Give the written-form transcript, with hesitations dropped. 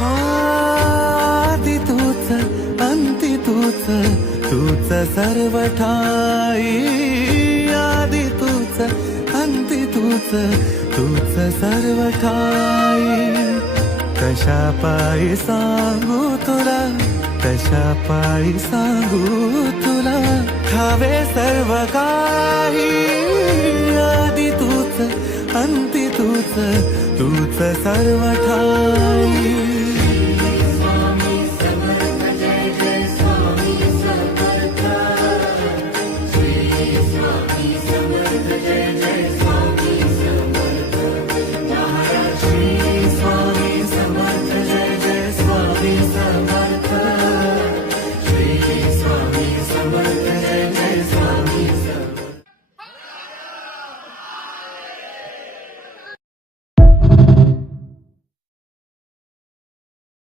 आदि तूच अंती तूच, तूच सर्व ठाई. आदि तूच अंती तूच, तूच सर्व ठाई. कशा पायी सांगू तुला, कशा पायी सांगू तुला, ठावे सर्व काही. आदि तूच अंती तूच, तूच सर्व ठाई.